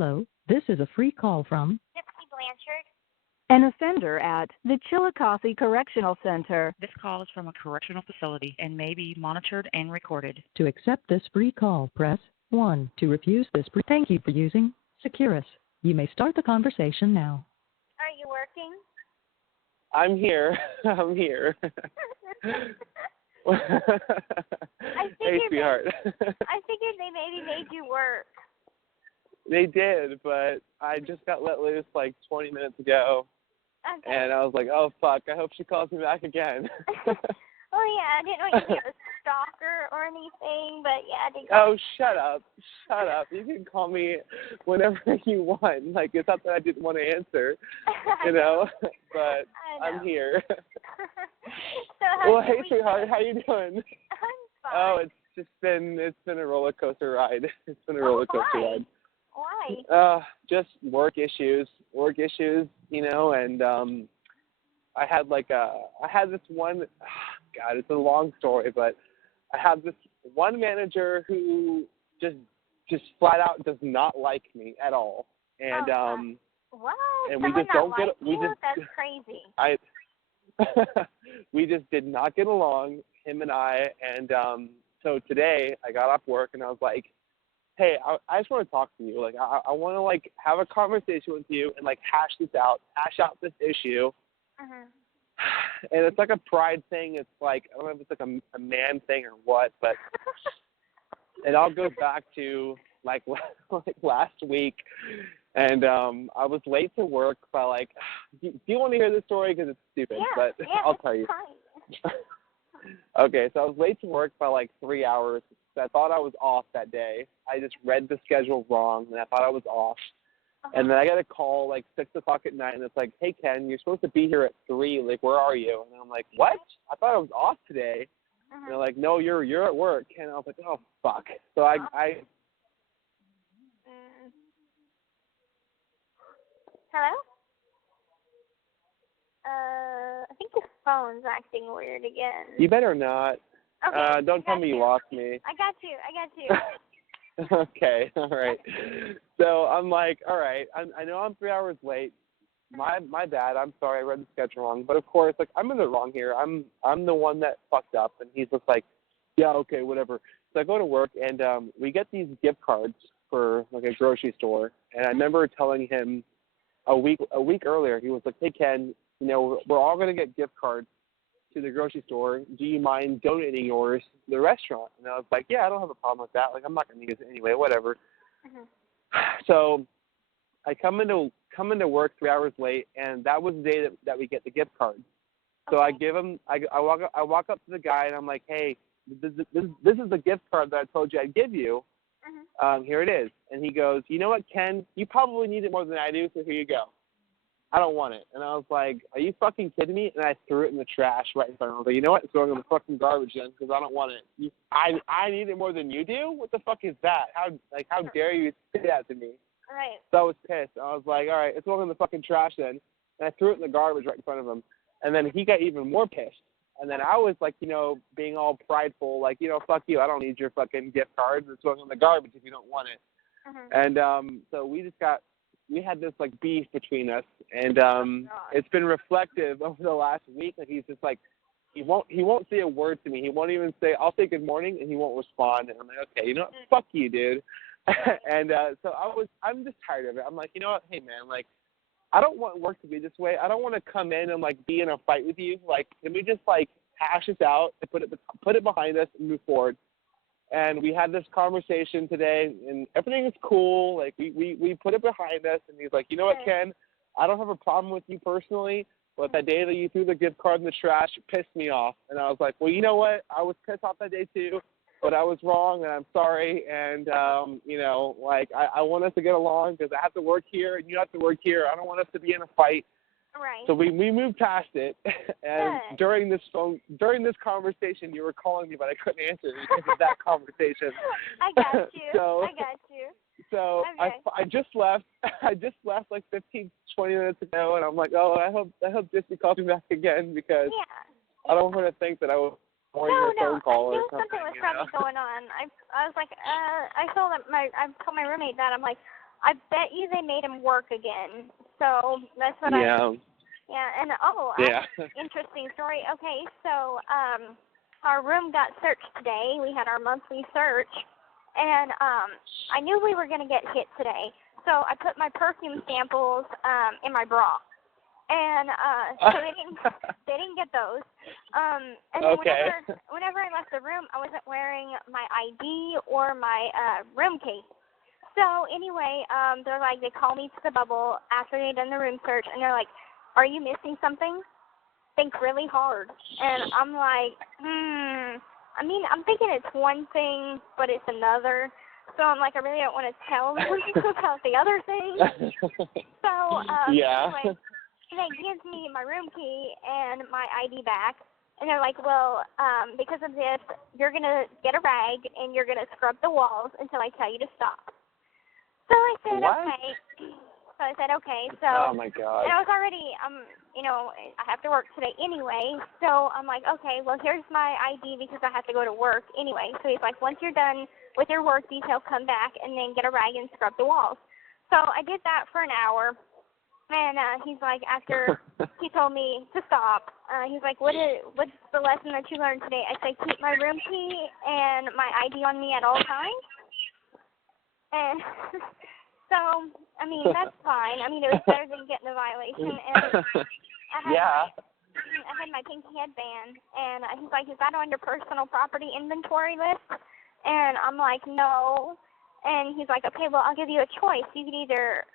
Hello, this is a free call from Gypsy Blanchard. An offender at the Chillicothe Correctional Center. This call is from a correctional facility and may be monitored and recorded. To accept this free call, press 1. To refuse this thank you for using Securus. You may start the conversation now. Are you working? I'm here. I'm here. Hey, sweetheart. I figured they maybe made you work. They did, but I just got let loose like 20 minutes ago. Okay. And I was like, oh, fuck, I hope she calls me back again. Oh, yeah, I didn't know you could be a stalker or anything, but yeah, I did. Oh, shut up. Shut up. You can call me whenever you want. Like, it's not that I didn't want to answer, you know, but I'm here. Well, hey, sweetheart, how you doing? I'm fine. Oh, it's been a roller coaster ride. It's been a roller coaster ride. Why? Just work issues, you know, and I had this one, God, it's a long story, but I had this one manager who just flat out does not like me at all. And what? And we just don't get That's crazy. We just did not get along, him and I, and so today I got off work and I was like, hey, I just want to talk to you. Like, I want to, like, have a conversation with you and, like, hash out this issue. Mm-hmm. And it's like a pride thing. It's like, I don't know if it's like a man thing or what, but it all goes back to, like last week. And I was late to work by, like, do you want to hear this story? Because it's stupid, but I'll tell you. Okay, so I was late to work by, like, 3 hours. So I thought I was off that day. I just read the schedule wrong, and I thought I was off. And then I got a call, like, 6 o'clock at night, and it's like, hey, Ken, you're supposed to be here at 3. Like, where are you? And I'm like, what? I thought I was off today. And they're like, no, you're at work. And I was like, oh, fuck. So I Hello? I think your phone's acting weird again. You better not. Okay, don't tell me you lost me. I got you. Okay, all right. So I'm like, all right, I know I'm 3 hours late. My bad. I'm sorry, I read the schedule wrong. But of course, like, I'm in the wrong here. I'm the one that fucked up, and he's just like, yeah, okay, whatever. So I go to work, and we get these gift cards for, like, a grocery store. And I remember telling him a week earlier, he was like, hey, Ken, you know, we're all going to get gift cards to the grocery store. Do you mind donating yours to the restaurant? And I was like, yeah, I don't have a problem with that. Like, I'm not going to use it anyway, whatever. So I come into work 3 hours late, and that was the day that we get the gift cards. So I give him, I walk up to the guy, and I'm like, hey, this is the gift card that I told you I'd give you. Here it is. And he goes, you know what, Ken? You probably need it more than I do, so here you go. I don't want it. And I was like, are you fucking kidding me? And I threw it in the trash right in front of him. I was like, you know what? It's going in the fucking garbage then, because I don't want it. I need it more than you do? What the fuck is that? How dare you say that to me? Right. So I was pissed. I was like, all right, it's going in the fucking trash then. And I threw it in the garbage right in front of him. And then he got even more pissed. And then I was like, you know, being all prideful, like, you know, fuck you. I don't need your fucking gift cards. It's going in the garbage if you don't want it. And so we had this, like, beef between us, and it's been reflective over the last week. Like, he's just like, he won't say a word to me. He won't even say, I'll say good morning, and he won't respond. And I'm like, okay, you know what? Fuck you, dude. And so I'm just tired of it. I'm like, you know what? Hey, man, like, I don't want work to be this way. I don't want to come in and, like, be in a fight with you. Like, can we just, like, hash this out and put it behind us and move forward? And we had this conversation today, and everything is cool. Like, we put it behind us, and he's like, you know what, Ken? I don't have a problem with you personally, but that day that you threw the gift card in the trash, it pissed me off. And I was like, well, you know what? I was pissed off that day too, but I was wrong, and I'm sorry. And, you know, like, I want us to get along because I have to work here, and you have to work here. I don't want us to be in a fight. Right. So we moved past it, and during this conversation, you were calling me, but I couldn't answer because of that conversation. I got you. I got you. So okay. I just left. I just left like 15, 20 minutes ago, and I'm like, oh, I hope Gypsy calls me back again because I don't want her to think that I was ignoring her phone call or something. Something was probably going on. I was like, I told my roommate that. I'm like, I bet you they made him work again. So that's what Yeah. and Yeah. interesting story. Okay, so our room got searched today. We had our monthly search, and I knew we were going to get hit today. So I put my perfume samples in my bra. And so they didn't get those. And then Okay. whenever I left the room, I wasn't wearing my ID or my room key. So anyway, they're like, they call me to the bubble after they'd done the room search, and they're like, "Are you missing something? Think really hard." And I'm like, I mean, I'm thinking it's one thing, but it's another. So I'm like, I really don't want to tell them about the other thing. So yeah. anyway, they give me my room key and my ID back, and they're like, well, because of this, you're going to get a rag and you're going to scrub the walls until I tell you to stop. So I said, What? okay. So I said, okay. So, oh, my God. and I was already, I have to work today anyway. So I'm like, okay, well, here's my ID because I have to go to work anyway. So he's like, once you're done with your work detail, come back and then get a rag and scrub the walls. So I did that for an hour. And he's like, after he told me to stop, he's like, what's the lesson that you learned today? I said, keep my room key and my ID on me at all times. And so, I mean, that's fine. I mean, it was better than getting a violation. And I had my pinky headband, and he's like, is that on your personal property inventory list? And I'm like, no. And he's like, okay, well, I'll give you a choice. You can either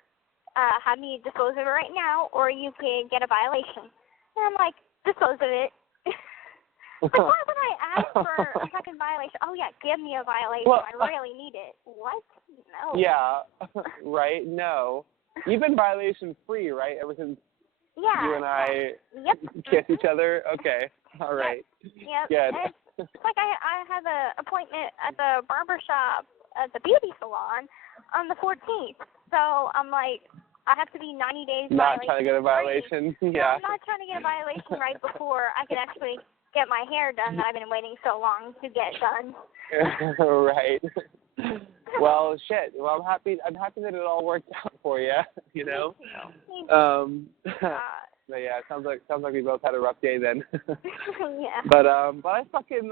have me dispose of it right now, or you could get a violation. And I'm like, dispose of it. Like, why would I ask for a fucking violation? Oh, yeah, give me a violation. Well, I really need it. What? No. Yeah, right? No. You've been violation-free, right, ever since you and I kiss each other? Okay, all right. Yep. Good. It's like I have an appointment at the barber shop at the beauty salon on the 14th. So I'm like, I have to be 90 days Not trying to get a violation. Yeah. No, I'm not trying to get a violation right before I can actually get my hair done that I've been waiting so long to get done. Right. Well, shit. Well, I'm happy that it all worked out for you. You know. But yeah, it sounds like we both had a rough day then. Yeah. But I fucking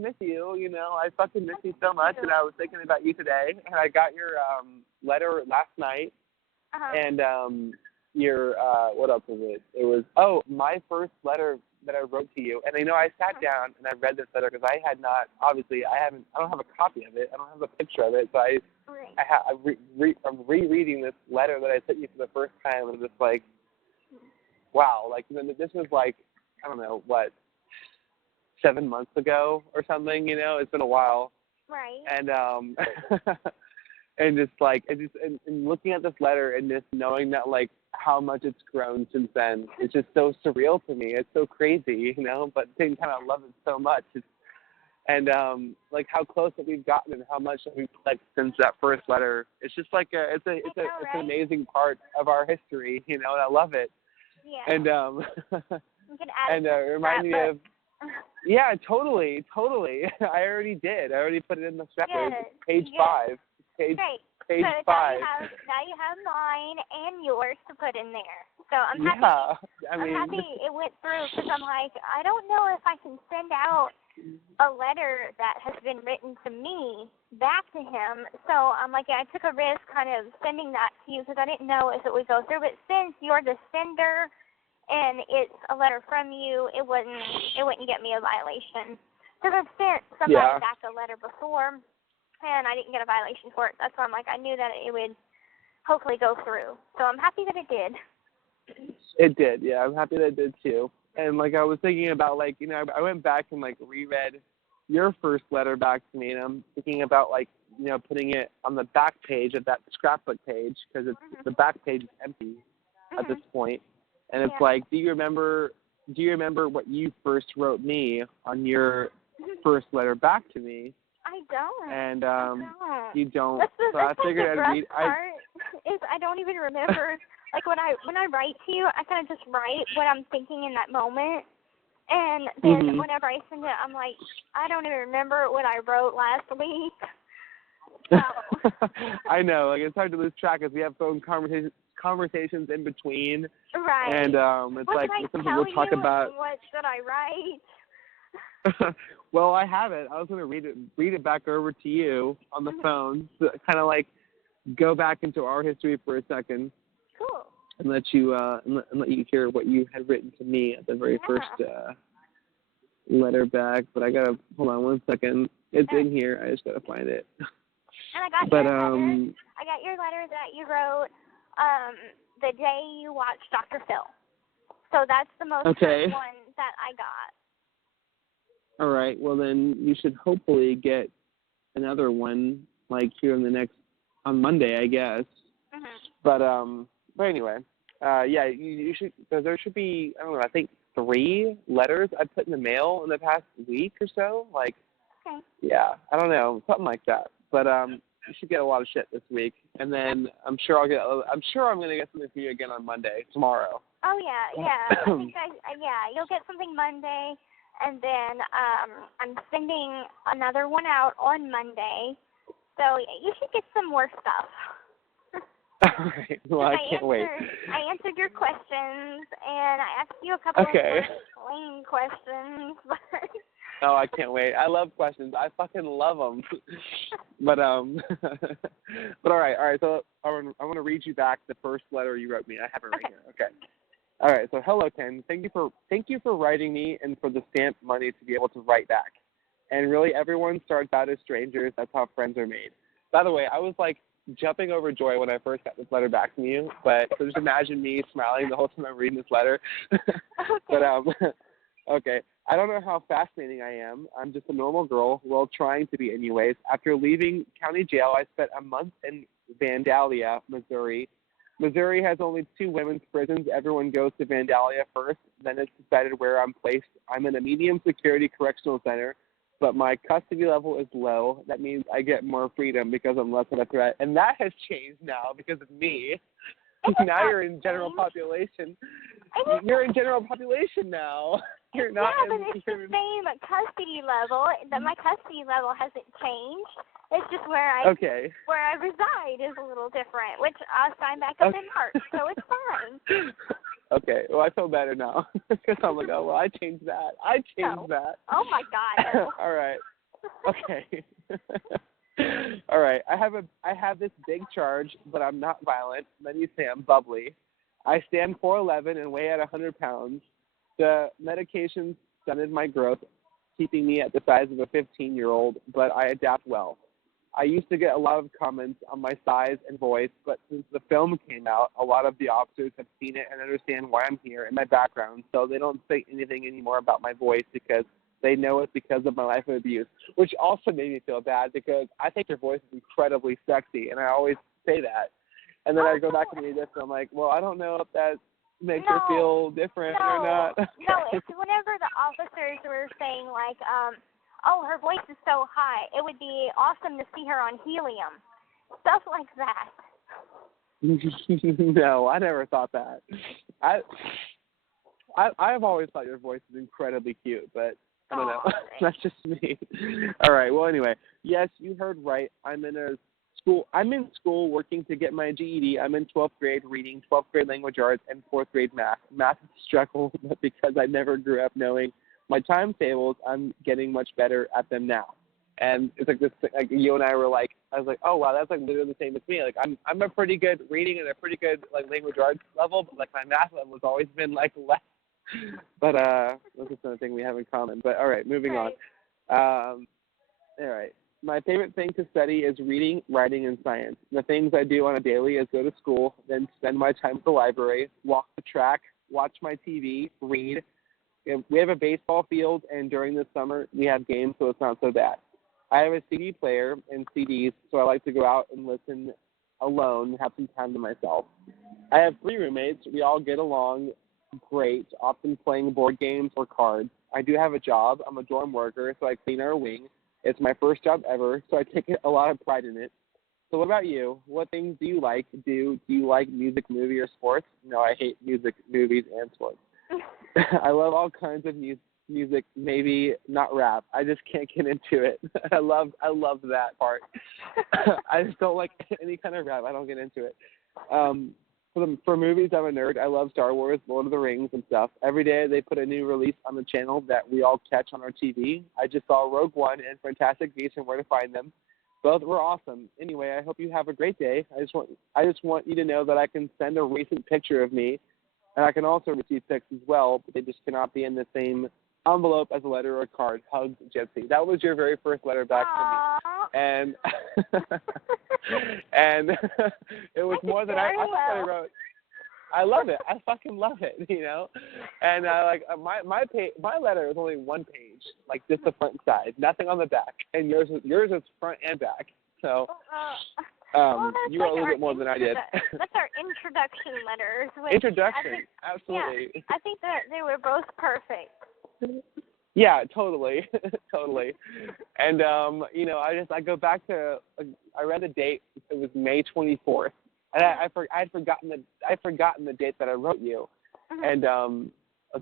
miss you. You know, I fucking miss you so much, and I was thinking about you today, and I got your letter last night, and your what else was it? It was my first letter that I wrote to you, and I sat down and I read this letter because I don't have a copy of it. I don't have a picture of it, so I'm rereading this letter that I sent you for the first time, and I'm just like, wow, like this was like, I don't know, what, 7 months ago or something, it's been a while. Right. And and and looking at this letter and just knowing that like how much it's grown since then, it's just so surreal to me. It's so crazy, but at the same time I love it so much. And like how close that we've gotten and how much that we've collected since that first letter. It's just like it's an amazing part of our history, and I love it. Yeah. And you can add it reminded me of yeah, totally. I already did. I already put it in the scrapbook. Page 5. Page so 5. Now you have mine and yours to put in there. So I'm happy. Yeah, I'm happy it went through because I'm like, I don't know if I can send out a letter that has been written to me back to him. So I'm like, I took a risk kind of sending that to you because I didn't know if it would go through. But since you're the sender and it's a letter from you, it wouldn't get me a violation. Because I've sent somebody back a letter before, and I didn't get a violation for it. That's why I'm like, I knew that it would hopefully go through. So I'm happy that it did. It did, yeah. I'm happy that it did too. And like I was thinking about like, I went back and like reread your first letter back to me, and I'm thinking about like, putting it on the back page of that scrapbook page because the back page is empty at this point. And it's like, do you remember what you first wrote me on your first letter back to me? I don't. And you don't. So I figured I'd read. I don't even remember. Like when I write to you, I kind of just write what I'm thinking in that moment, and then whenever I send it, I'm like, I don't even remember what I wrote last week. I know, like it's hard to lose track as we have phone conversations in between. Right. And it's what like did I some tell people talk you? about. What should I write? Well, I have it. I was going to read it back over to you on the phone, so kind of like go back into our history for a second. Cool. And let you let you hear what you had written to me at the very first letter back. But I gotta hold on one second. It's in here. I just gotta find it. And I got your letter. I got your letter that you wrote the day you watched Dr. Phil. So that's the most current one that I got. All right. Well, then you should hopefully get another one like here on Monday, I guess. But anyway, yeah, you should, because there should be, I don't know, I think 3 letters I put in the mail in the past week or so. Like, yeah, I don't know, something like that. But you should get a lot of shit this week, and then I'm sure I'm gonna get something for you again on Monday, tomorrow. Oh yeah. I think you'll get something Monday, and then I'm sending another one out on Monday. So you should get some more stuff. All right. Well, I can't wait. I answered your questions, and I asked you a couple of plain questions. Oh, I can't wait. I love questions. I fucking love them. But all right. So I want to read you back the first letter you wrote me. I have it right here. Okay. All right. So hello, Ken. Thank you for writing me and for the stamp money to be able to write back. And really, everyone starts out as strangers. That's how friends are made. By the way, I was like jumping over joy when I first got this letter back from you. But so just imagine me smiling the whole time I'm reading this letter. But okay. I don't know how fascinating I am. I'm just a normal girl, well, trying to be anyways. After leaving county jail, I spent a month in Vandalia, Missouri. Missouri has only 2 women's prisons. Everyone goes to Vandalia first. Then it's decided where I'm placed. I'm in a medium security correctional center, but my custody level is low. That means I get more freedom because I'm less of a threat. And that has changed now because of me. Now you're in general population. You're in general population now. You're not. Yeah, but it's the same custody level. My custody level hasn't changed. It's just where I reside is a little different, which I'll sign back up in March, so it's fine. Okay. Well, I feel better now because I'm like, oh well, I changed that. That. Oh my God. All right. Okay. All right. I have this big charge, but I'm not violent. Then you say I'm bubbly. I stand 4'11" and weigh at 100 pounds. The medications stunted my growth, keeping me at the size of a 15-year-old, but I adapt well. I used to get a lot of comments on my size and voice, but since the film came out, a lot of the officers have seen it and understand why I'm here and my background, so they don't say anything anymore about my voice because they know it's because of my life of abuse, which also made me feel bad because I think your voice is incredibly sexy, and I always say that. And then I go back and read this, and I'm like, well, I don't know if that makes her feel different or not. No, it's whenever the officers were saying, like, oh, her voice is so high, it would be awesome to see her on helium. Stuff like that. No, I never thought that. I've always thought your voice is incredibly cute, but I don't know. That's just me. All right. Well, anyway, yes, you heard right. I'm in school working to get my GED. I'm in 12th grade reading, 12th grade language arts, and 4th grade math. Math is a struggle because I never grew up knowing my timetables. I'm getting much better at them now. And it's like this, like you and I were like, I was like, oh wow, that's like literally the same as me. Like I'm a pretty good reading and a pretty good like language arts level, but like my math level has always been like less. But that's just another thing we have in common. But all right, moving on. All right. My favorite thing to study is reading, writing, and science. The things I do on a daily is go to school, then spend my time at the library, walk the track, watch my TV, read. We have a baseball field, and during the summer we have games, so it's not so bad. I have a CD player and CDs, so I like to go out and listen alone and have some time to myself. I have 3 roommates. We all get along great, often playing board games or cards. I do have a job. I'm a dorm worker, so I clean our wing. It's my first job ever, so I take a lot of pride in it. So what about you? What things do you like? Do you like music, movie, or sports? No, I hate music, movies, and sports. I love all kinds of music, maybe not rap. I just can't get into it. I love that part. I just don't like any kind of rap. I don't get into it. For movies, I'm a nerd. I love Star Wars, Lord of the Rings, and stuff. Every day they put a new release on the channel that we all catch on our TV. I just saw Rogue One and Fantastic Beasts and Where to Find Them. Both were awesome. Anyway, I hope you have a great day. I just want you to know that I can send a recent picture of me, and I can also receive pics as well, but they just cannot be in the same envelope as a letter or a card. Hugs, Gypsy. That was your very first letter back to me. And and it was more than I thought I wrote. I love it. I fucking love it, And my letter is only one page, like just the front side, nothing on the back. And yours is front and back. So you wrote a little bit more than I did. That's our introduction letters. Introduction, absolutely. Yeah, I think that they were both perfect. Yeah, totally, totally. And I go back to I read the date. It was May 24th, and I'd forgotten the date that I wrote you. And I was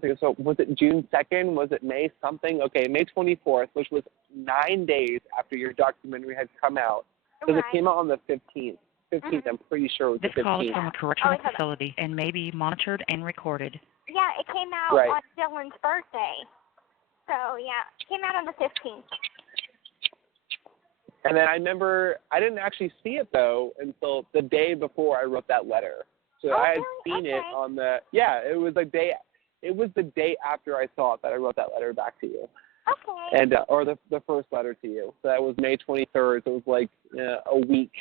thinking, so was it June 2nd? Was it May something? Okay, May 24th, which was 9 days after your documentary had come out, because it came out on the 15th. 15th, I'm pretty sure it was the 15th. This call is from a correctional facility and may be monitored and recorded. Yeah, it came out on Dylan's birthday. So, yeah, it came out on the 15th. And then I remember I didn't actually see it, though, until the day before I wrote that letter. So I had seen it on it was the day after I saw it that I wrote that letter back to you. Okay. And, or the first letter to you. So that was May 23rd. So it was like a week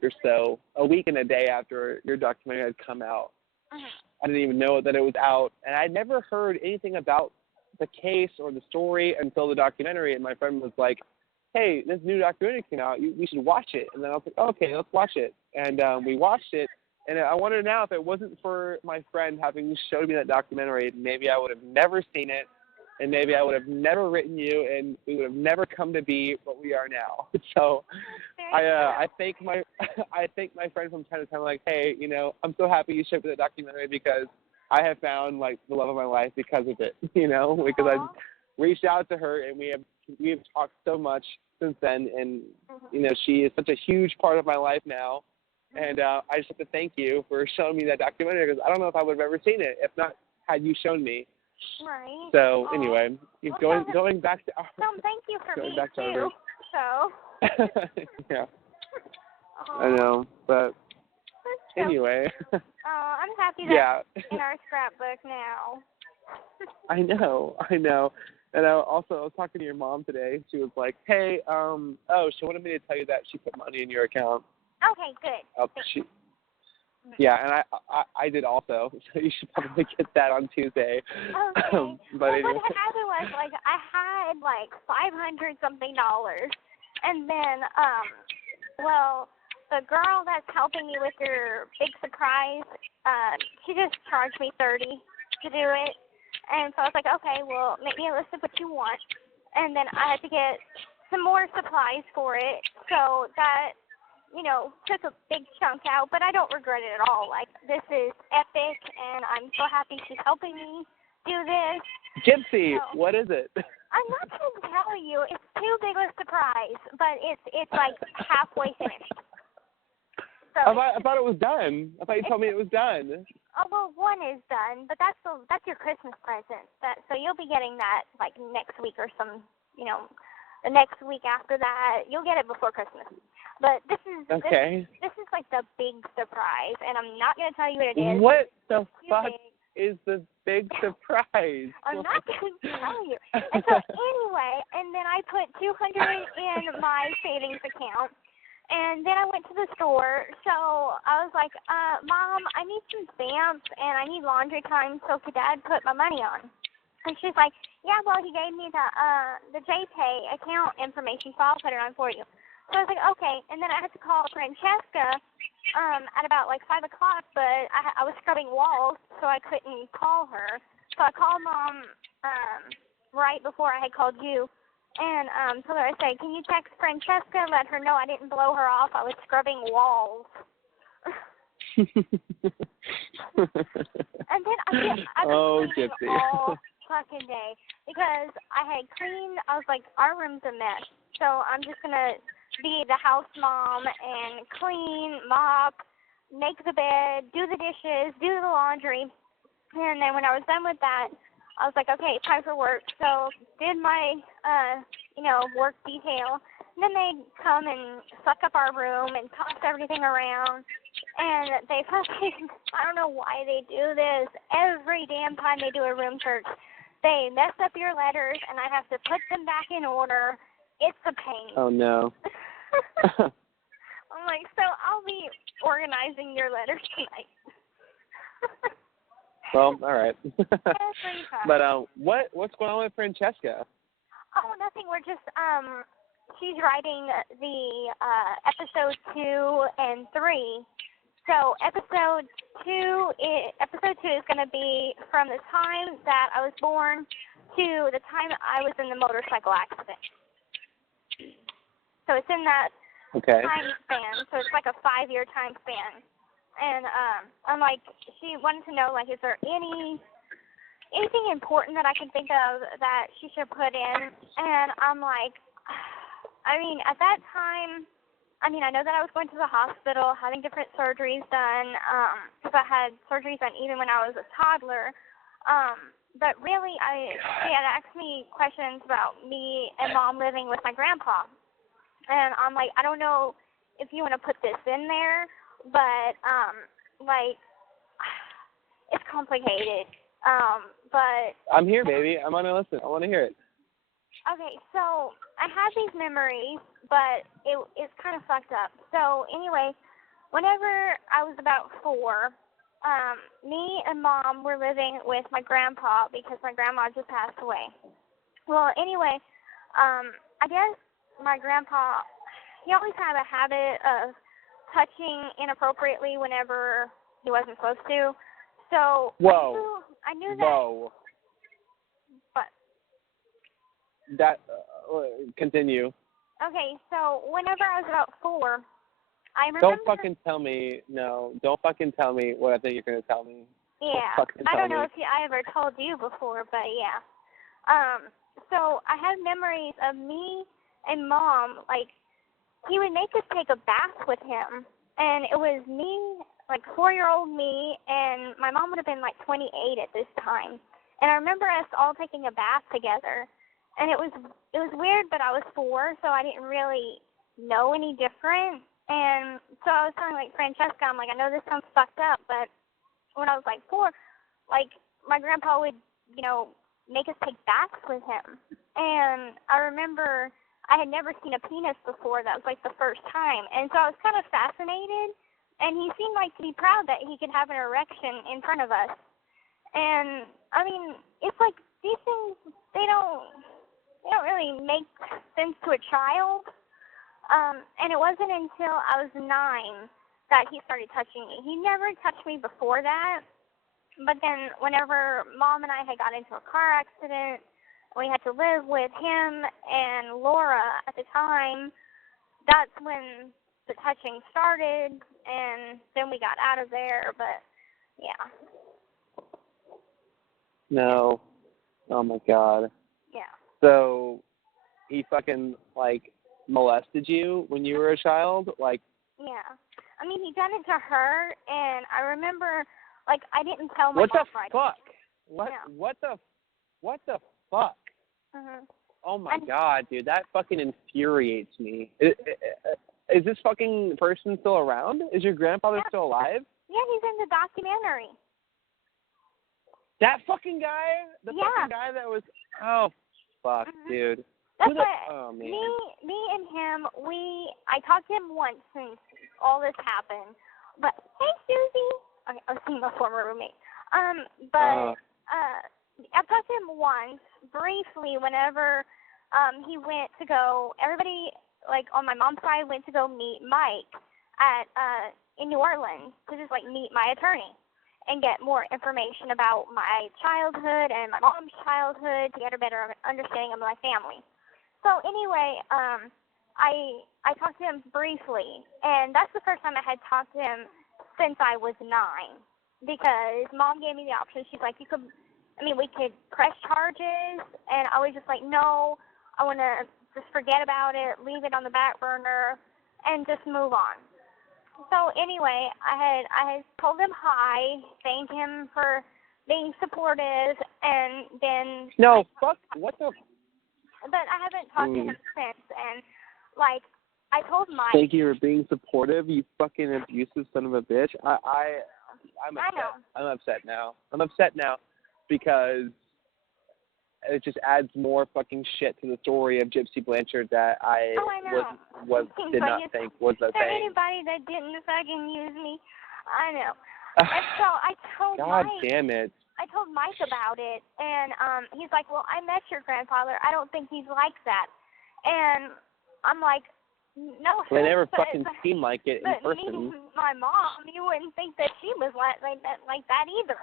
or so, a week and a day after your documentary had come out. I didn't even know that it was out. And I'd never heard anything about the case or the story until the documentary, and my friend was like, hey, this new documentary came out, we should watch it. And then I was like, okay, let's watch it. And we watched it, and I wonder now if it wasn't for my friend having showed me that documentary, maybe I would have never seen it, and maybe I would have never written you, and we would have never come to be what we are now. So I thank my friend from time to time, like, hey, I'm so happy you showed me that documentary, because I have found like the love of my life because of it, because I reached out to her, and we have talked so much since then, and she is such a huge part of my life now, and I just have to thank you for showing me that documentary, because I don't know if I would have ever seen it if not had you shown me. Right. So anyway, going back to our. Thank you for me back to too. So. Yeah. I know, but anyway. I'm happy that in our scrapbook now. I know. And I was talking to your mom today. She was like, hey, she wanted me to tell you that she put money in your account. Okay, good. And I did also, so you should probably get that on Tuesday. Okay. But anyway. What happened was, I had $500-something, and then, the girl that's helping me with your big surprise, she just charged me $30 to do it. And so I was like, okay, well, make me a list of what you want. And then I had to get some more supplies for it. So that, took a big chunk out, but I don't regret it at all. Like, this is epic, and I'm so happy she's helping me do this. Gypsy, what is it? I'm not going to tell you. It's too big a surprise, but it's like halfway finished. So I thought it was done. I thought you told me it was done. Oh, well, one is done, but that's your Christmas present. So you'll be getting that like next week or the next week after that. You'll get it before Christmas. But this is like the big surprise, and I'm not going to tell you what it is. What the fuck is the big surprise? I'm not going to tell you. And so anyway, and then I put $200 in my savings account. And then I went to the store, so I was like, Mom, I need some stamps, and I need laundry time, so could Dad put my money on? And she's like, yeah, well, he gave me the JPay account information, so I'll put it on for you. So I was like, okay. And then I had to call Francesca at about like 5 o'clock, but I was scrubbing walls, so I couldn't call her. So I called Mom right before I had called you. And told her, I said, can you text Francesca, let her know I didn't blow her off. I was scrubbing walls. And then I was Gypsy. fucking day because I had cleaned. I was like, our room's a mess, so I'm just gonna be the house mom and clean, mop, make the bed, do the dishes, do the laundry. And then when I was done with that, I was like, okay, time for work. So did my, work detail. And then they come and suck up our room and toss everything around. And they fucking, I don't know why they do this. Every damn time they do a room search, they mess up your letters, and I have to put them back in order. It's a pain. Oh, no. I'm like, so I'll be organizing your letters tonight. Well, all right. Every time. But what's going on with Francesca? Oh, nothing. We're just she's writing the episode 2 and 3. So episode 2 is going to be from the time that I was born to the time I was in the motorcycle accident. So it's in that time span. So it's like a 5-year time span. And I'm like, she wanted to know, like, is there anything important that I can think of that she should put in? And I'm like, I mean, at that time, I know that I was going to the hospital, having different surgeries done, because I had surgeries done even when I was a toddler. But really, she had asked me questions about me and Mom living with my grandpa. And I'm like, I don't know if you want to put this in there, but, it's complicated. But I'm here, baby. I'm going to listen. I want to hear it. Okay, so I have these memories, but it's kind of fucked up. So anyway, whenever I was about 4, me and Mom were living with my grandpa because my grandma just passed away. Well, anyway, I guess my grandpa, he always had a habit of touching inappropriately whenever he wasn't supposed to. So I knew that. Whoa. But that continue. Okay, so whenever I was about 4, I remember. Don't fucking tell me. No, don't fucking tell me what I think you're gonna tell me. Yeah, I don't know if I ever told you before, but yeah. So I had memories of me and Mom, like, he would make us take a bath with him, and it was me, like 4-year-old me, and my mom would have been like 28 at this time. And I remember us all taking a bath together, and it was weird, but I was 4, so I didn't really know any different. And so I was telling, like, Francesca, I'm like, I know this sounds fucked up, but when I was like 4, like, my grandpa would, make us take baths with him. And I remember I had never seen a penis before. That was like the first time. And so I was kind of fascinated, and he seemed like to be proud that he could have an erection in front of us. And I mean, it's like these things, they don't really make sense to a child. And it wasn't until I was 9 that he started touching me. He never touched me before that. But then whenever Mom and I had got into a car accident, we had to live with him and Laura at the time, that's when the touching started, and then we got out of there, but yeah. No. Oh my God. Yeah. So he fucking, like, molested you when you were a child? Like. Yeah. I mean, he done it to her, and I remember, like, I didn't tell my mom. What the fuck? What the fuck? Mm-hmm. Oh my God, dude, that fucking infuriates me. Is this fucking person still around? Is your grandfather still alive? Yeah, he's in the documentary. That fucking guy? The fucking guy that was. Oh, fuck, dude. That's what. Oh man. Me and him. I talked to him once since all this happened. But hey, Susie. Okay, I was seeing my former roommate. I talked to him once, briefly, whenever he went to go, everybody, like, on my mom's side went to go meet Mike in New Orleans to just, like, meet my attorney and get more information about my childhood and my mom's childhood to get a better understanding of my family. So anyway, I talked to him briefly, and that's the first time I had talked to him since I was 9, because Mom gave me the option. She's like, you could we could press charges, and I was just like, no, I want to just forget about it, leave it on the back burner, and just move on. So anyway, I had told him hi, thanked him for being supportive, and then... No, fuck, what the... But I haven't talked to him since, and, like, I told Mike... Thank you for being supportive, you fucking abusive son of a bitch. I'm upset. I know. I'm upset now. I'm upset now because it just adds more fucking shit to the story of Gypsy Blanchard that I did not think was a thing. Anybody that didn't fucking use me, I know. And so I told God Mike. Damn it. I told Mike about it, and he's like, well, I met your grandfather. I don't think he's like that. And I'm like, no. They never fucking seemed like it in person. Me, my mom, you wouldn't think that she was like that either.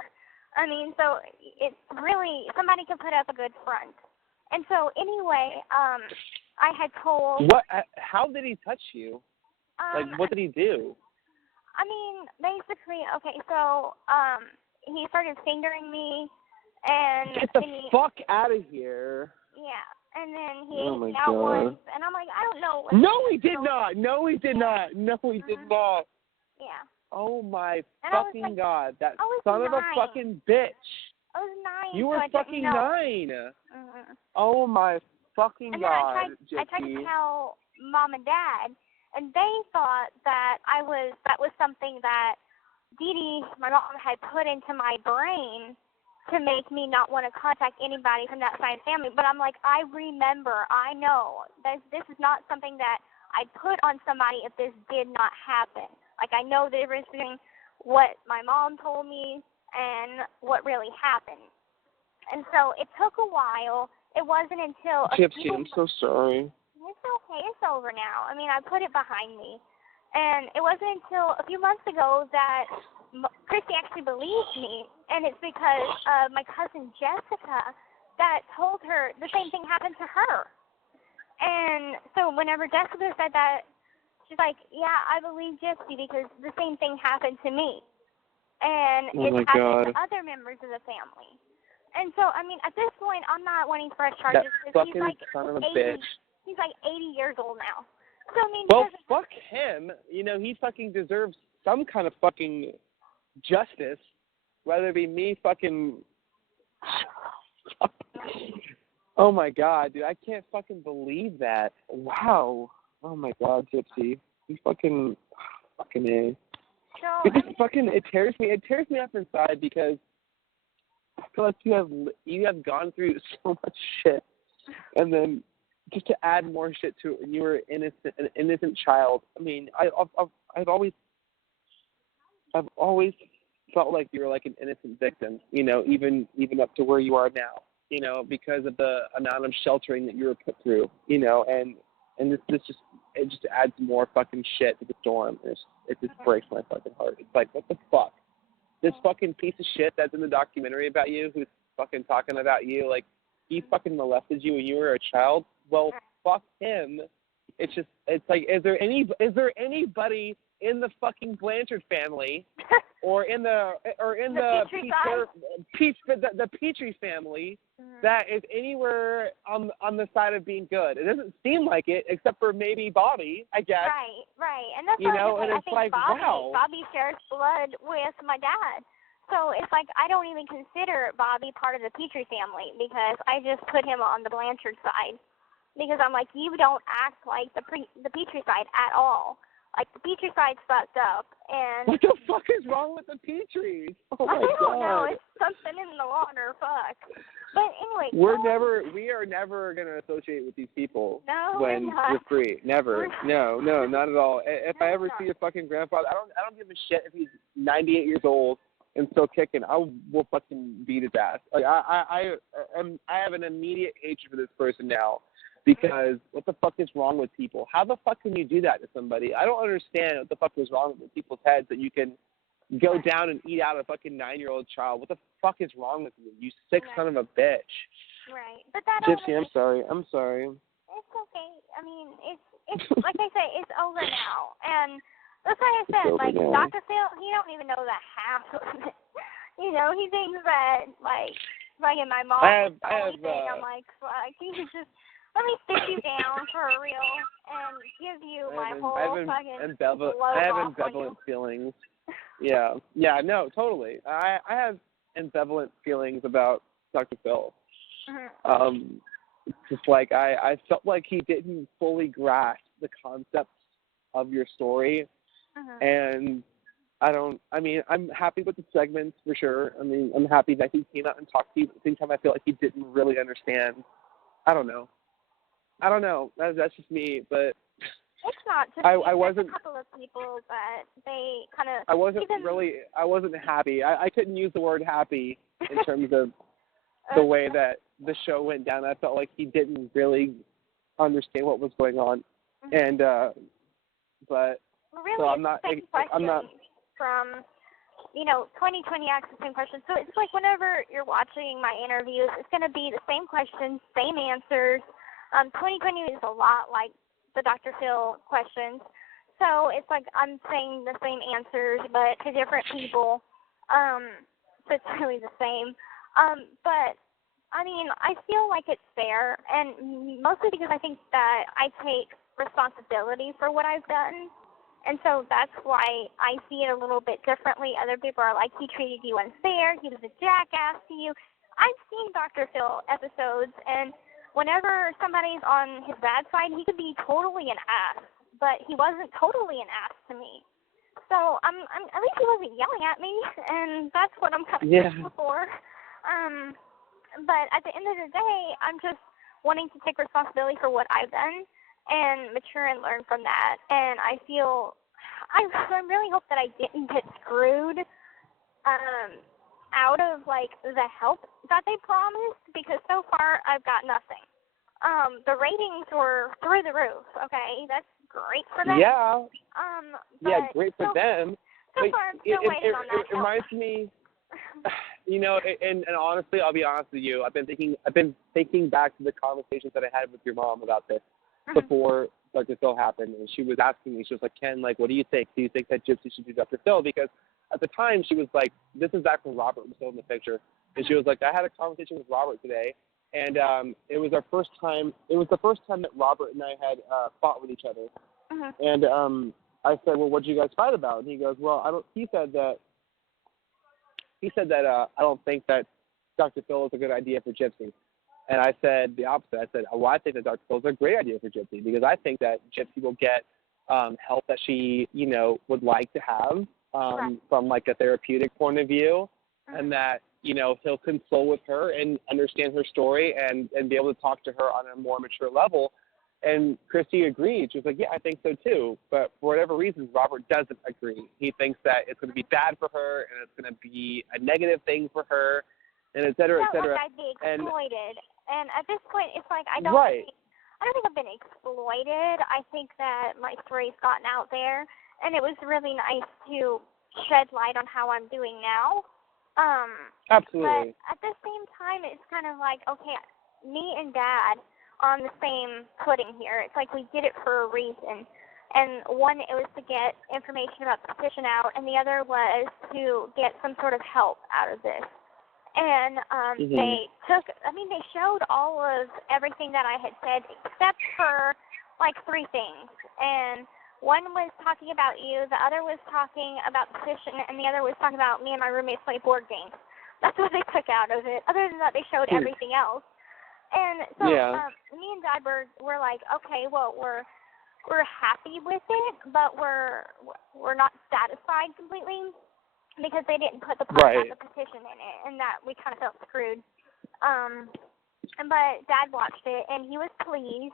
I mean, so it's really, somebody can put up a good front. And so anyway, I had told... What? How did he touch you? What did he do? I mean, basically, okay, so he started fingering me, and... Get the fuck out of here. Yeah, and then he oh ate me out once, and I'm like, I don't know. No, he did not. No, he did not. No, he did not. Yeah. Oh, my and fucking God. That son of a fucking bitch. I was 9. You were so fucking 9. Oh, my fucking and God, then I tried to tell Mom and Dad, and they thought that that was something that Dee Dee, my mom, had put into my brain to make me not want to contact anybody from that side of the family. But I'm like, I remember, I know, this is not something that I'd put on somebody if this did not happen. Like, I know the difference between what my mom told me and what really happened. And so it took a while. It wasn't until... Gypsy, I'm so sorry. It's okay. It's over now. I mean, I put it behind me. And it wasn't until a few months ago that Christy actually believed me. And it's because of my cousin Jessica that told her the same thing happened to her. And so whenever Jessica said that, she's like, yeah, I believe Gypsy because the same thing happened to me. And it happened to other members of the family. And so, I mean, at this point, I'm not wanting fresh charges because he's like son of a 80. bitch. He's like 80 years old now. So, I mean, well, fuck him. You know, he fucking deserves some kind of fucking justice, whether it be me fucking... Oh, my God, dude. I can't fucking believe that. Wow. Oh, my God, Gypsy. You fucking A. So, it tears me up inside because I feel like you have gone through so much shit, and then just to add more shit to it, and you were an innocent child. I mean, I've always felt like you were like an innocent victim, you know, even up to where you are now, you know, because of the amount of sheltering that you were put through, you know, and this just adds more fucking shit to the storm. It just breaks my fucking heart. It's like, what the fuck? This fucking piece of shit that's in the documentary about you, who's fucking talking about you, like, he fucking molested you when you were a child? Well, fuck him. It's like, is there anybody in the fucking Blanchard family or in the Petrie family that is anywhere on the side of being good? It doesn't seem like it, except for maybe Bobby, I guess. Right. And that's I think like, wow. Bobby shares blood with my dad. So it's like I don't even consider Bobby part of the Petrie family because I just put him on the Blanchard side. Because I'm like, you don't act like the Petrie side at all. Like, the Petrie side's fucked up, and... What the fuck is wrong with the Petries? Oh, my God. I don't know. It's something in the water. Fuck. But anyway... We are never going to associate with these people when you're free. Never. No, not at all. If I ever see your fucking grandfather, I don't give a shit if he's 98 years old and still kicking. I will fucking beat his ass. Like, I have an immediate hatred for this person now. Because what the fuck is wrong with people? How the fuck can you do that to somebody? I don't understand what the fuck is wrong with people's heads that you can go down and eat out a fucking 9-year-old child. What the fuck is wrong with you? You sick son of a bitch. Right. But that Gypsy, I'm sorry. It's okay. I mean, it's like I say, it's over now. And that's why I said, like, Dr. Phil, he don't even know the half of it. You know, he thinks that, like, Like, and my mom I the only thing. I'm like, fuck, you just let me sit you down for real and give you my whole fucking I have ambivalent feelings. Yeah, no, totally. I have ambivalent feelings about Dr. Phil. Mm-hmm. Just like I felt like he didn't fully grasp the concepts of your story, and I'm happy with the segments for sure. I mean, I'm happy that he came out and talked to you, but at the same time, I feel like he didn't really understand. I don't know. That's just me, but it's not just I wasn't. A couple of people that they kind of. I wasn't happy. I couldn't use the word happy in terms of the way that the show went down. I felt like he didn't really understand what was going on, and but really, so I'm not. From 2020 asks the same questions. So it's like whenever you're watching my interviews, it's going to be the same questions, same answers. 2020 is a lot like the Dr. Phil questions. So it's like I'm saying the same answers, but to different people. So it's really the same. But, I mean, I feel like it's fair, and mostly because I think that I take responsibility for what I've done. And so that's why I see it a little bit differently. Other people are like, he treated you unfair, he was a jackass to you. I've seen Dr. Phil episodes, and whenever somebody's on his bad side, he could be totally an ass, but he wasn't totally an ass to me. So at least he wasn't yelling at me, and that's what I'm kind of grateful for. But at the end of the day, I'm just wanting to take responsibility for what I've done and mature and learn from that. And I really hope that I didn't get screwed out of, like, the help that they promised, because so far I've got nothing. The ratings were through the roof, okay? That's great for them. Yeah. Great for them. So far I'm still waiting on that. It reminds me, and honestly, I'll be honest with you, I've been thinking back to the conversations that I had with your mom about this before Dr. Phil happened, and she was asking me, she was like, Ken, like, what do you think? Do you think that Gypsy should do Dr. Phil? Because at the time, she was like, this is back when Robert was still in the picture, and she was like, I had a conversation with Robert today, and it was the first time that Robert and I had fought with each other. And I said, well, what did you guys fight about? And he goes, well, he said that I don't think that Dr. Phil is a good idea for Gypsy. And I said the opposite. I said, well, I think that Dr. Phil is a great idea for Gypsy, because I think that Gypsy will get help that she, would like to have from, like, a therapeutic point of view, and that, he'll console with her and understand her story and be able to talk to her on a more mature level. And Christy agreed. She was like, yeah, I think so too. But for whatever reason, Robert doesn't agree. He thinks that it's going to be bad for her, and it's going to be a negative thing for her, and et cetera, et cetera. Like I'd be exploited. And at this point, it's like I don't think I've been exploited. I think that my story's gotten out there, and it was really nice to shed light on how I'm doing now. Absolutely. But at the same time, it's kind of like, okay, me and Dad on the same footing here. It's like we did it for a reason. And one, it was to get information about the petition out, and the other was to get some sort of help out of this. And they showed all of everything that I had said except for, like, 3 things. And one was talking about you, the other was talking about the petition, and the other was talking about me and my roommates play board games. That's what they took out of it. Other than that, they showed everything else. And so me and Dad were like, okay, well, we're happy with it, but we're not satisfied completely, because they didn't put the part about the petition in it, and that we kind of felt screwed. But Dad watched it, and he was pleased.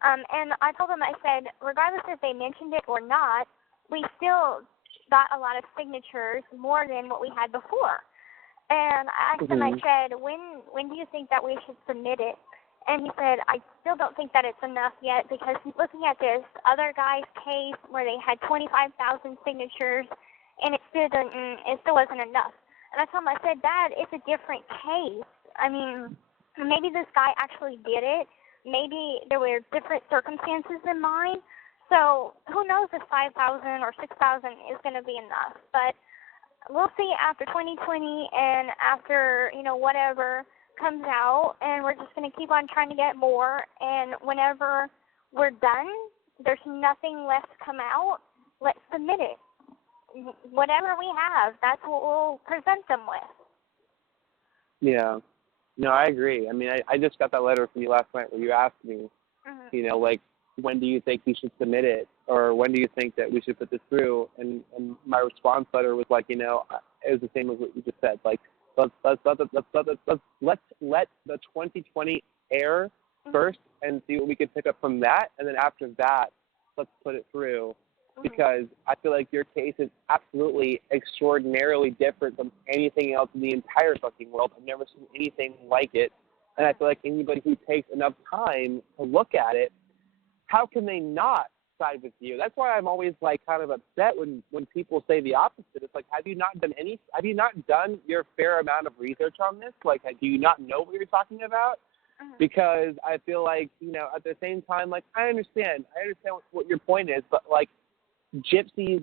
And I told him, I said, regardless if they mentioned it or not, we still got a lot of signatures, more than what we had before. And I asked him, I said, when do you think that we should submit it? And he said, I still don't think that it's enough yet, because he's looking at this other guy's case where they had 25,000 signatures, and it still wasn't enough. And I told him, I said, Dad, it's a different case. I mean, maybe this guy actually did it. Maybe there were different circumstances than mine. So who knows if 5,000 or 6,000 is going to be enough. But we'll see after 2020 and after, whatever comes out, and we're just going to keep on trying to get more, and whenever we're done, there's nothing left to come out, let's submit it. Whatever we have, that's what we'll present them with. Yeah. No, I agree. I mean, I just got that letter from you last night where you asked me, like, when do you think we should submit it, or when do you think that we should put this through? And my response letter was like, it was the same as what you just said. Like, let's let the 2020 air first and see what we can pick up from that, and then after that, let's put it through. Because I feel like your case is absolutely extraordinarily different from anything else in the entire fucking world. I've never seen anything like it. And I feel like anybody who takes enough time to look at it, how can they not side with you? That's why I'm always like kind of upset when people say the opposite. It's like, have you not done your fair amount of research on this? Like, do you not know what you're talking about? Because I feel like, at the same time, like, I understand what your point is, but like, Gypsy's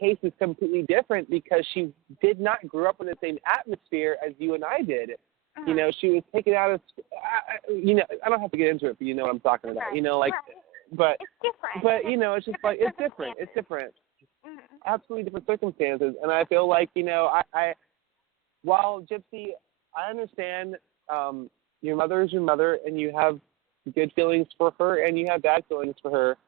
case is completely different because she did not grow up in the same atmosphere as you and I did. She was taken out of, I don't have to get into it, but you know what I'm talking about. But it's different. But it's just like it's different. It's different. Absolutely different circumstances, and I feel like I while Gypsy, I understand your mother is your mother, and you have good feelings for her, and you have bad feelings for her.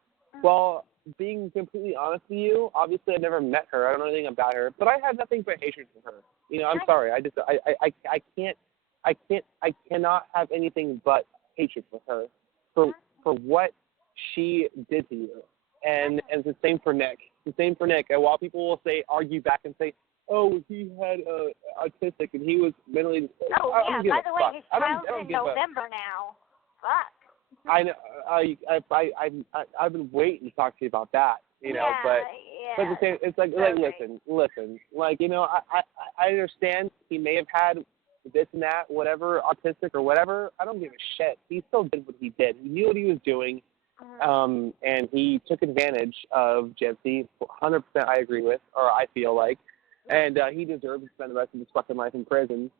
Well, being completely honest with you, obviously I've never met her. I don't know anything about her, but I have nothing but hatred for her. I'm sorry. I cannot have anything but hatred for her for what she did to you. And the same for Nick. And while people will argue back and say, oh, he had autistic and he was mentally. Oh, yeah. By the way, his child's in November now. Fuck. I know. I've been waiting to talk to you about that. But the same, it's like listen. Like I understand he may have had this and that, whatever, autistic or whatever. I don't give a shit. He still did what he did. He knew what he was doing, and he took advantage of Gypsy. 100%, I agree with, or I feel like, and he deserves to spend the rest of his fucking life in prison.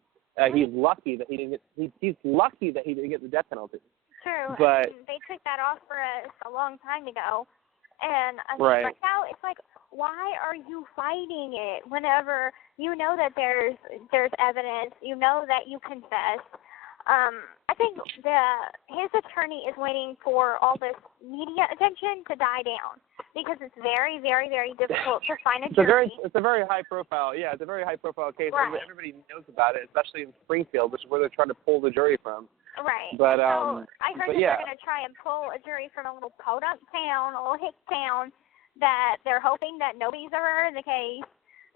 He's lucky that he didn't get. He's lucky that he didn't get the death penalty. True, but they took that off for us a long time ago, and right now it's like, why are you fighting it whenever you know that there's evidence, you know that you confess? I think his attorney is waiting for all this media attention to die down because it's very, very, very difficult to find a jury. It's a very high profile. Yeah, it's a very high profile case. Right. Everybody knows about it, especially in Springfield, which is where they're trying to pull the jury from. Right. But so I heard that they're going to try and pull a jury from a little podunk town, a little hick town, that they're hoping that nobody's ever heard of the case.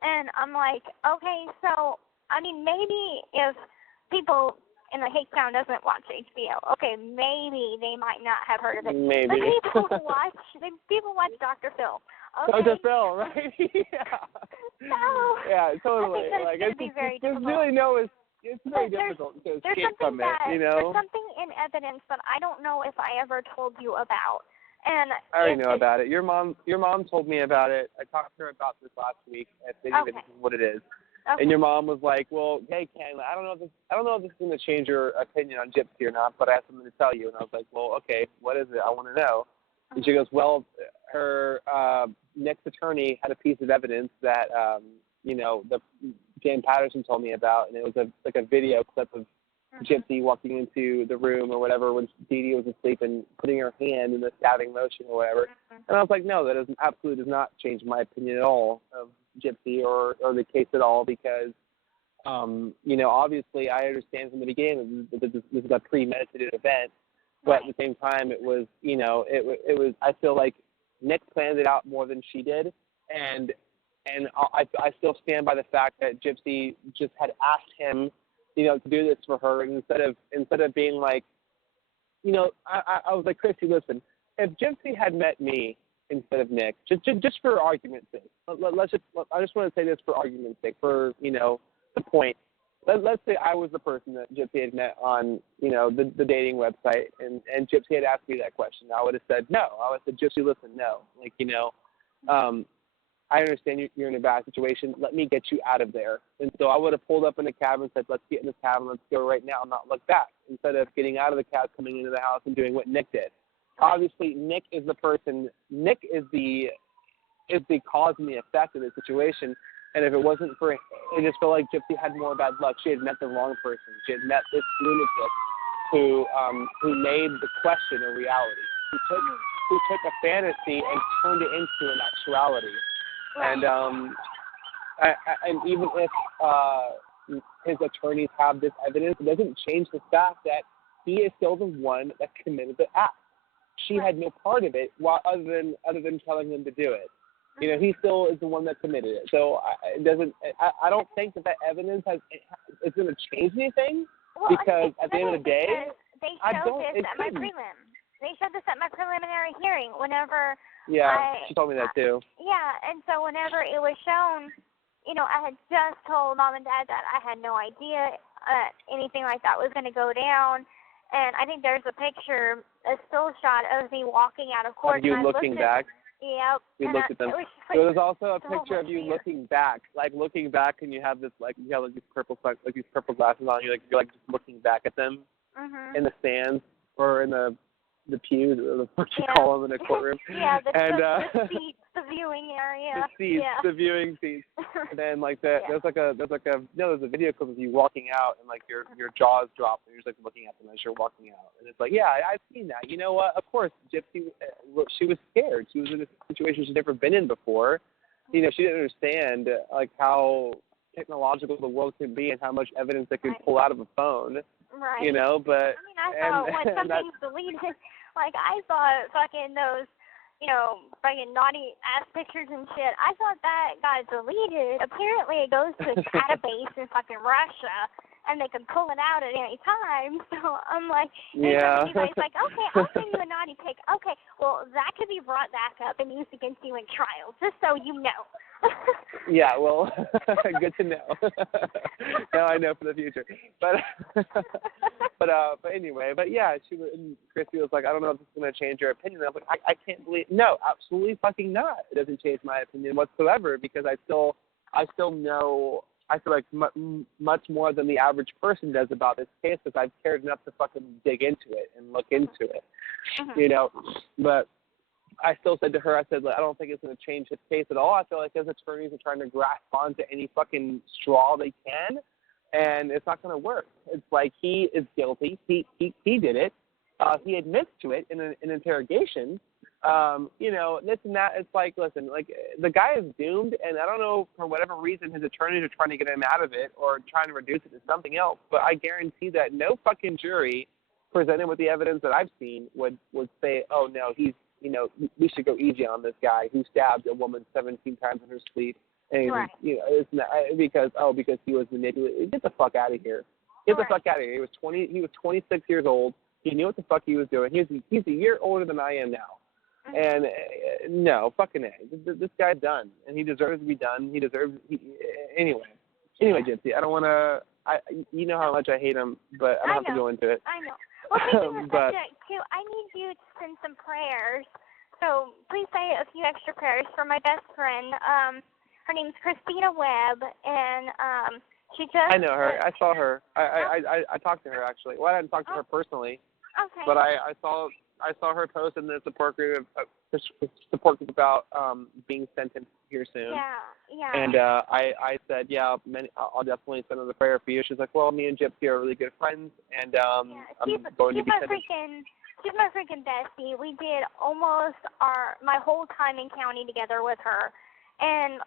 And I'm like, okay, so I mean, maybe if people in the hick town doesn't watch HBO, okay, maybe they might not have heard of it. Maybe. But people watch Dr. Phil. Okay. Dr. Phil, right? Yeah. So, yeah, totally. I think it's very difficult. It's very difficult to escape from it, There's something in evidence that I don't know if I ever told you about. And I already know about it. Your mom told me about it. I talked to her about this last week. I think this is what it is. Okay. And your mom was like, "Well, hey, Ken, I don't know if this is going to change your opinion on Gypsy or not, but I have something to tell you." And I was like, "Well, okay, what is it? I want to know." And she goes, "Well, her next attorney had a piece of evidence that the Jan Patterson told me about, and it was a video clip of Gypsy walking into the room or whatever when Dee Dee was asleep and putting her hand in the stabbing motion or whatever." And I was like, "No, that absolutely does not change my opinion at all of Gypsy or the case at all, because obviously I understand from the beginning that this is a premeditated event, but at the same time it was it was I feel like Nick planned it out more than she did, and I still stand by the fact that Gypsy just had asked him, to do this for her, and instead of being like, I was like, Chrissy, listen, if Gypsy had met me instead of Nick, just for argument's sake, I just want to say this for argument's sake, for the point. Let's say I was the person that Gypsy had met on the dating website, and Gypsy had asked me that question. I would have said no. I would have said, Gypsy, listen, no, I understand you're in a bad situation. Let me get you out of there. And so I would have pulled up in the cab and said, let's get in this cab and let's go right now and not look back, instead of getting out of the cab, coming into the house, and doing what Nick did. Obviously, Nick is the the cause and the effect of the situation. And if it wasn't for, I just feel like Gypsy had more bad luck. She had met the wrong person. She had met this lunatic who made the question a reality. Who took a fantasy and turned it into an actuality. And and even if his attorneys have this evidence, it doesn't change the fact that he is still the one that committed the act. She had no part of it, other than telling him to do it. You know, he still is the one that committed it. So I don't think that evidence is going to change anything, because at the end of the day, they showed this at my preliminary hearing whenever. Yeah, she told me that too. Yeah, and so whenever it was shown, you know, I had just told Mom and Dad that I had no idea anything like that was going to go down. And I think there's a picture, a still shot of me walking out of court. Of you looking back? Yep. You looked at them. There was also a picture of you looking back, and you have this, you have these purple glasses on. You're just looking back at them in the stands or in the pews, or what you call them in a courtroom. Yeah, the seats, the viewing area. The seats, the viewing seats. And then there's a video clip of you walking out, and your jaws drop, and you're just looking at them as you're walking out. And it's I've seen that. You know what? Of course, Gypsy, she was scared. She was in a situation she'd never been in before. You know, she didn't understand how technological the world can be and how much evidence they can pull out of a phone. Right. You know, but I thought when something's deleted, I thought fucking those, you know, fucking naughty ass pictures and shit, I thought that got deleted. Apparently it goes to a database in fucking Russia, and they can pull it out at any time. So I'm anybody's okay, I'll send you a naughty pic. Okay, well, that could be brought back up and used against you in trial, just so you know. Yeah, well, good to know. Now I know for the future. But anyway, Chrissy was like, I don't know if this is going to change your opinion. I was like, I can't believe, no, absolutely fucking not. It doesn't change my opinion whatsoever, because I still know, I feel like much more than the average person does about this case, because I've cared enough to fucking dig into it and look into it, you know. But I still said to her, I said, I don't think it's going to change his case at all. I feel like his attorneys are trying to grasp onto any fucking straw they can, and it's not going to work. It's he is guilty. He did it. He admits to it in an interrogation. You know, this and that. It's listen, the guy is doomed, and I don't know, for whatever reason, his attorneys are trying to get him out of it or trying to reduce it to something else. But I guarantee that no fucking jury presented with the evidence that I've seen would say, oh no, we should go easy on this guy who stabbed a woman 17 times in her sleep, and you know, it's not, because he was manipulated. Get the fuck out of here. Get the fuck out of here. He was 26 years old. He knew what the fuck he was doing. He's a year older than I am now. And no, fucking A. This guy's done, and he deserves to be done. He deserves. Anyway, Gypsy, I don't want to. You know how much I hate him, but I don't have to go into it. I know. Well, speaking of subject, too, I need you to send some prayers. So please say a few extra prayers for my best friend. Her name's Christina Webb, and she just. I know her. I saw her. I talked to her, actually. Well, I didn't talk to her personally. Okay. But I saw her post in the support group about being sentenced here soon. Yeah. And I said, I'll definitely send her the prayer for you. She's like, well, me and Gypsy are really good friends, and I'm going to be sentenced. She's my freaking bestie. We did almost my whole time in county together with her, and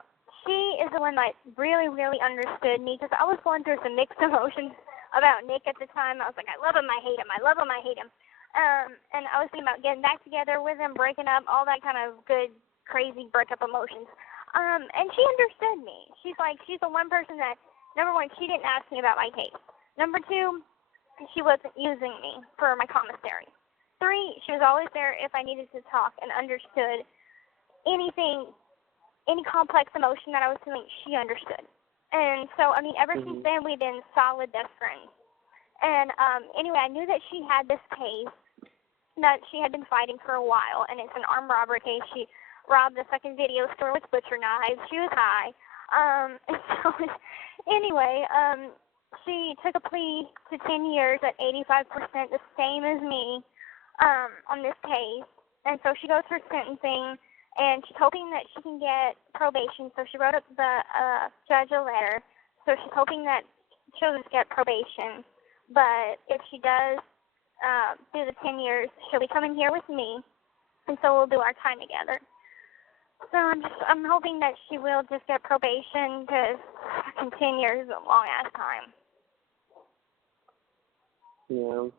she is the one that really, really understood me, because I was going through some mixed emotions about Nick at the time. I was like, I love him, I hate him, I love him, I hate him. And I was thinking about getting back together with him, breaking up, all that kind of good, crazy breakup emotions. And she understood me. She's the one person that, number one, she didn't ask me about my case. Number two, she wasn't using me for my commissary. 3, she was always there if I needed to talk and understood anything, any complex emotion that I was feeling, she understood. And so, ever since then, we've been solid best friends. And anyway, I knew that she had this case that she had been fighting for a while, and it's an armed robbery case. She robbed the fucking video store with butcher knives. She was high. And so, anyway, she took a plea to 10 years at 85%, the same as me, on this case. And so she goes for sentencing, and she's hoping that she can get probation. So she wrote up the judge a letter. So she's hoping that she'll just get probation. But if she does do the 10 years, she'll be coming here with me, and so we'll do our time together. So I'm hoping that she will just get probation, because 10 years is a long-ass time. Yeah.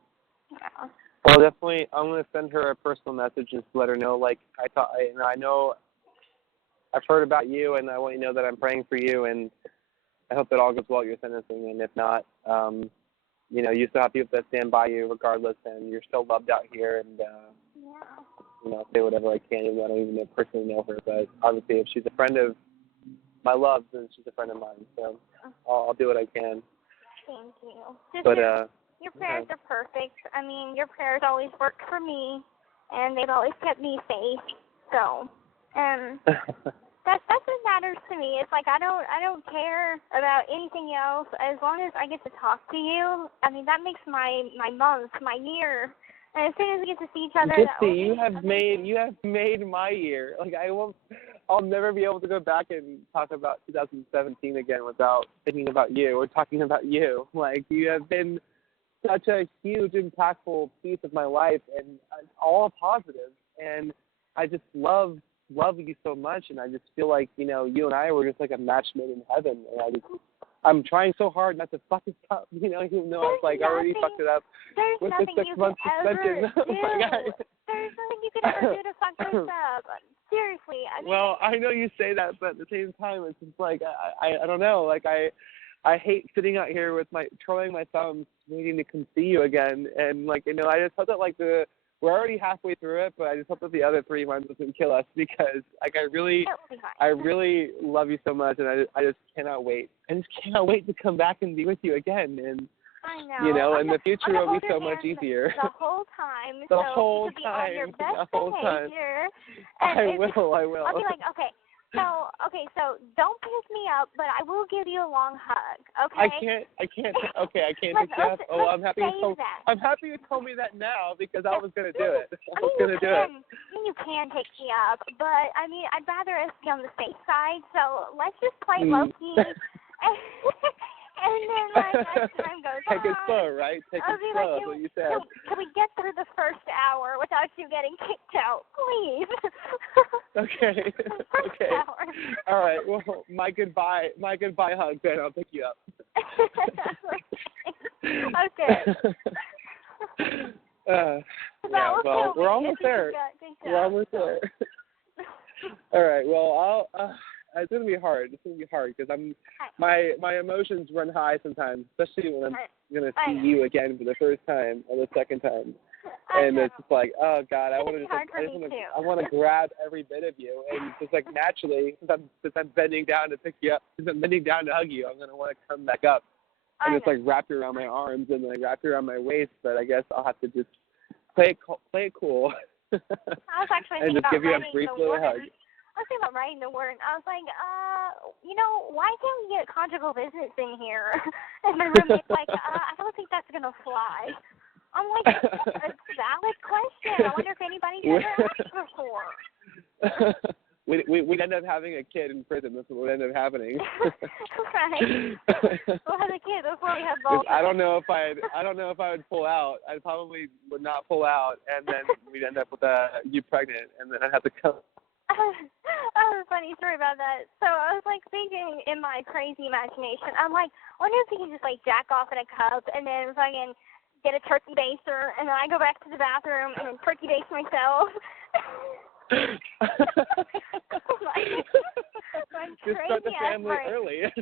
Yeah. Well, definitely, I'm going to send her a personal message and let her know, like, I know I've heard about you, and I want you to know that I'm praying for you, and I hope that all goes well at your sentencing, and if not, you still have people that stand by you regardless, and you're still loved out here, and, say whatever I can, even though I don't even personally know her, but obviously if she's a friend of my love, then she's a friend of mine, so I'll do what I can. Thank you. But, your prayers are perfect. I mean, your prayers always worked for me, and they've always kept me safe, so, that's what matters to me. It's like I don't care about anything else as long as I get to talk to you. I mean, that makes my month, my year. And as soon as we get to see each other, Gypsy, you have made my year. Like I'll never be able to go back and talk about 2017 again without thinking about you or talking about you. Like you have been such a huge, impactful piece of my life, and all positive. And I just love you so much, and I just feel like, you and I were just like a match made in heaven, and I'm trying so hard not to fuck this up, even though I've already fucked it up with the 6-month suspension. There's nothing you could ever do to fuck this up. Seriously. I mean, well, I know you say that, but at the same time, it's just like, I don't know, like I hate sitting out here with twirling my thumbs, waiting to come see you again, and I just hope that we're already halfway through it, but I just hope that the other 3 months doesn't kill us, because I really love you so much, and I just cannot wait. I just cannot wait to come back and be with you again, and I know. And the future will be so much easier. The whole time. The so whole you should be time. on your best the whole behavior. time. I will. I'll be like, okay. So don't pick me up, but I will give you a long hug. Okay. I can't. Okay, I can't pick you up. Oh, I'm happy you told me that now, because I was gonna do it. You can pick me up, but I mean, I'd rather us be on the safe side. So let's just play low key. And then, as time goes on, take it slow, right? Take it slow. That's what you said. Can we get through the first hour without you getting kicked out, please? Okay. Okay. All right. Well, my goodbye hug, then I'll pick you up. Okay. Well, we're almost there. We're almost there. All right. Well, it's gonna be hard. It's gonna be hard because my emotions run high sometimes, especially when I'm gonna see you again for the first time or the second time, and it's just like, oh God, I want to grab every bit of you, and just naturally, since I'm bending down to pick you up, since I'm bending down to hug you, I'm gonna want to come back up and just wrap you around my arms and wrap you around my waist. But I guess I'll have to just play it cool. I was actually and just give you a brief little hug. I was thinking about writing the word, and I was like, why can't we get conjugal visits in here? And my roommate's like, I don't think that's going to fly. I'm like, that's a valid question. I wonder if anybody's ever asked before. We'd end up having a kid in prison. That's what would end up happening. Right. We'll have a kid before we have both. I don't know if I would pull out. I probably would not pull out, and then we'd end up with you pregnant, and then I'd have to come. I have a funny story about that. So I was thinking in my crazy imagination, I'm like, I wonder if he can just jack off in a cup and then fucking get a turkey baster, and then I go back to the bathroom and then turkey baste myself. Just start the family early.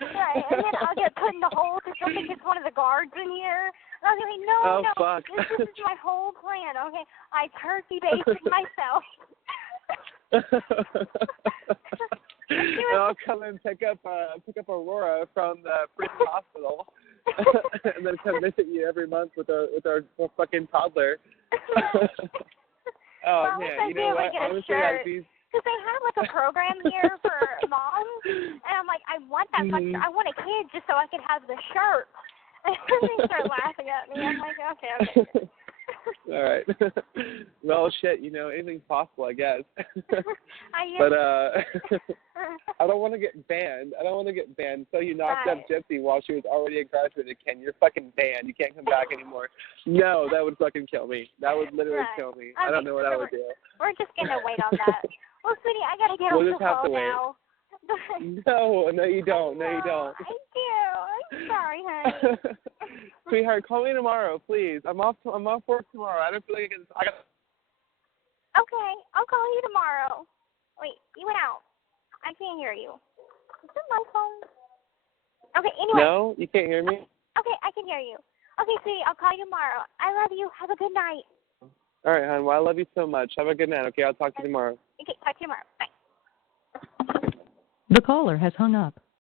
Right, and then I'll get put in the hole because she'll think it's one of the guards in here. And I'll be like, no, fuck. This is my whole plan. Okay, I turkey basted myself. And I'll come and pick up Aurora from the prison hospital, and then come visit you every month with our fucking toddler. Oh, well, at least man, I'd you be know able to what? get a Honestly, shirt. I'd be... Because they have like a program here for moms, and I'm like, I want that fucking shirt. I want a kid just so I could have the shirt. And they start laughing at me. I'm like, okay. All right. Well, shit, you know, anything's possible, I guess. I But I don't want to get banned. So you knocked up Gypsy while she was already incarcerated. Ken, you're fucking banned. You can't come back anymore. No, that would fucking kill me. That would literally kill me. I don't know what I would do. We're just gonna wait on that. Well, sweetie, I gotta get We'll off just the have call to wait. now. No, you don't. No, you don't. I do. I'm sorry, honey. Sweetheart, call me tomorrow, please. I'm off work tomorrow. I don't feel like I got. Okay, I'll call you tomorrow. Wait, you went out. I can't hear you. Is it my phone? Okay, anyway. No, you can't hear me? Okay, I can hear you. Okay, sweetie, I'll call you tomorrow. I love you. Have a good night. All right, hon. Well, I love you so much. Have a good night, okay? I'll talk to you tomorrow. Okay, talk to you tomorrow. Bye. The caller has hung up.